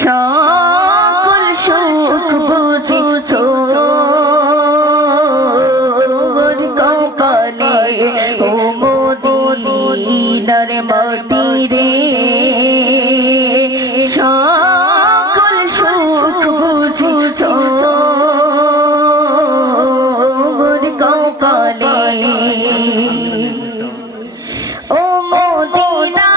সকল সুখ বুঝি তোর কপালে ও মদিনার মাটি রে সকল সুখ বুঝি তোর কপালে ও মদিনা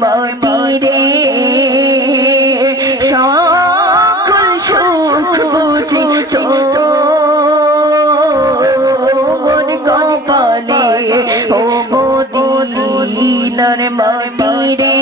মাটি রে সকল সুখ বুঝি তোর কপালে ও মদিনার মাটি রে